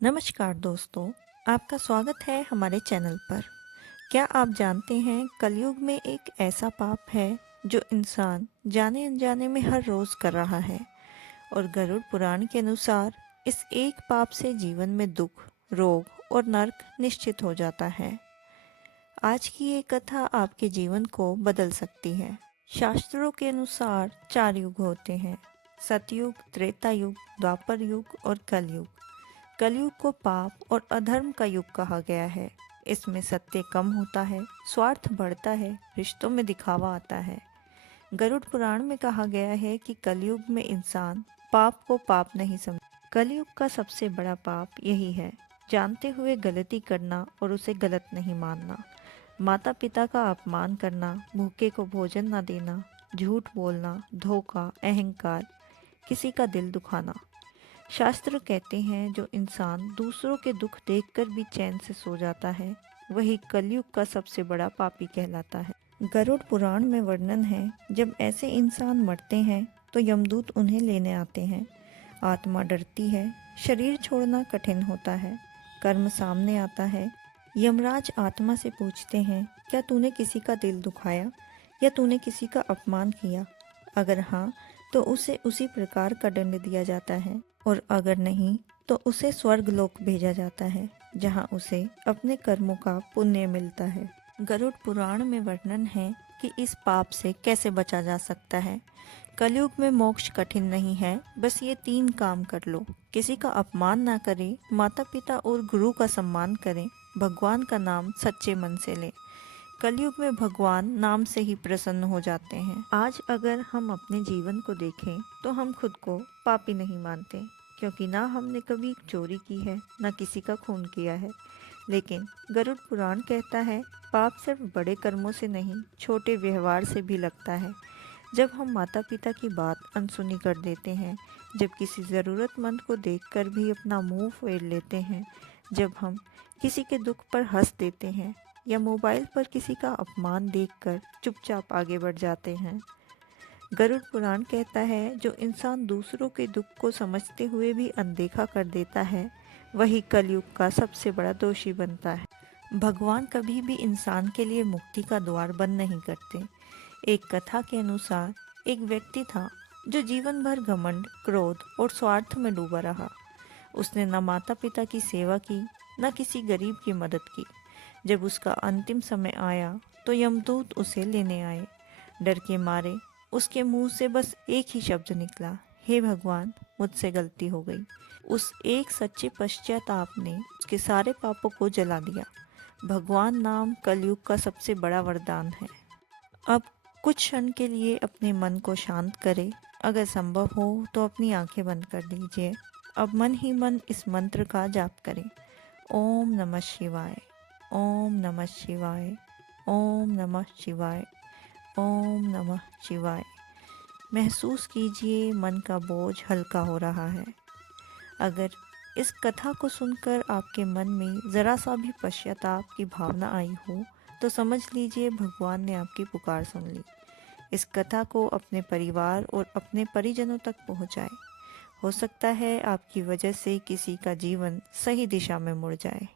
नमस्कार दोस्तों, आपका स्वागत है हमारे चैनल पर। क्या आप जानते हैं कलयुग में एक ऐसा पाप है जो इंसान जाने अनजाने में हर रोज कर रहा है और गरुड़ पुराण के अनुसार इस एक पाप से जीवन में दुख, रोग और नरक निश्चित हो जाता है। आज की ये कथा आपके जीवन को बदल सकती है। शास्त्रों के अनुसार 4 युग होते हैं: सतयुग, त्रेता युग, द्वापर युग और कलयुग। कलयुग को पाप और अधर्म का युग कहा गया है। इसमें सत्य कम होता है, स्वार्थ बढ़ता है, रिश्तों में दिखावा आता है। गरुड़ पुराण में कहा गया है कि कलयुग में इंसान पाप को पाप नहीं समझ। कलयुग का सबसे बड़ा पाप यही है, जानते हुए गलती करना और उसे गलत नहीं मानना। माता पिता का अपमान करना, भूखे को भोजन न देना, झूठ बोलना, धोखा, अहंकार, किसी का दिल दुखाना। शास्त्र कहते हैं जो इंसान दूसरों के दुख देखकर भी चैन से सो जाता है, वही कलयुग का सबसे बड़ा पापी कहलाता है। गरुड़ पुराण में वर्णन है, जब ऐसे इंसान मरते हैं तो यमदूत उन्हें लेने आते हैं। आत्मा डरती है, शरीर छोड़ना कठिन होता है, कर्म सामने आता है। यमराज आत्मा से पूछते हैं, क्या तूने किसी का दिल दुखाया या तूने किसी का अपमान किया? अगर हाँ, तो उसे उसी प्रकार का दंड दिया जाता है और अगर नहीं तो उसे स्वर्ग लोक भेजा जाता है, जहाँ उसे अपने कर्मों का पुण्य मिलता है। गरुड़ पुराण में वर्णन है कि इस पाप से कैसे बचा जा सकता है। कलयुग में मोक्ष कठिन नहीं है, बस ये 3 काम कर लो: किसी का अपमान ना करें, माता पिता और गुरु का सम्मान करें, भगवान का नाम सच्चे मन से लें। कलयुग में भगवान नाम से ही प्रसन्न हो जाते हैं। आज अगर हम अपने जीवन को देखें तो हम खुद को पापी नहीं मानते, क्योंकि ना हमने कभी चोरी की है, ना किसी का खून किया है। लेकिन गरुड़ पुराण कहता है, पाप सिर्फ बड़े कर्मों से नहीं, छोटे व्यवहार से भी लगता है। जब हम माता पिता की बात अनसुनी कर देते हैं, जब किसी ज़रूरतमंद को देखकर भी अपना मुंह फेर लेते हैं, जब हम किसी के दुख पर हंस देते हैं या मोबाइल पर किसी का अपमान देखकर चुपचाप आगे बढ़ जाते हैं। गरुड़ पुराण कहता है, जो इंसान दूसरों के दुख को समझते हुए भी अनदेखा कर देता है, वही कलयुग का सबसे बड़ा दोषी बनता है। भगवान कभी भी इंसान के लिए मुक्ति का द्वार बंद नहीं करते। एक कथा के अनुसार एक व्यक्ति था जो जीवन भर घमंड, क्रोध और स्वार्थ में डूबा रहा। उसने न माता पिता की सेवा की, न किसी गरीब की मदद की। जब उसका अंतिम समय आया तो यमदूत उसे लेने आए। डर के मारे उसके मुंह से बस एक ही शब्द निकला, हे भगवान, मुझसे गलती हो गई। उस एक सच्चे पश्चाताप ने उसके सारे पापों को जला दिया। भगवान नाम कलयुग का सबसे बड़ा वरदान है। अब कुछ क्षण के लिए अपने मन को शांत करें। अगर संभव हो तो अपनी आंखें बंद कर लीजिए। अब मन ही मन इस मंत्र का जाप करें: ओम नमः शिवाय, ओम नमः शिवाय, ओम नमः शिवाय, ओम नमः शिवाय। महसूस कीजिए मन का बोझ हल्का हो रहा है। अगर इस कथा को सुनकर आपके मन में ज़रा सा भी पश्चाताप की भावना आई हो तो समझ लीजिए भगवान ने आपकी पुकार सुन ली। इस कथा को अपने परिवार और अपने परिजनों तक पहुंचाएं। हो सकता है आपकी वजह से किसी का जीवन सही दिशा में मुड़ जाए।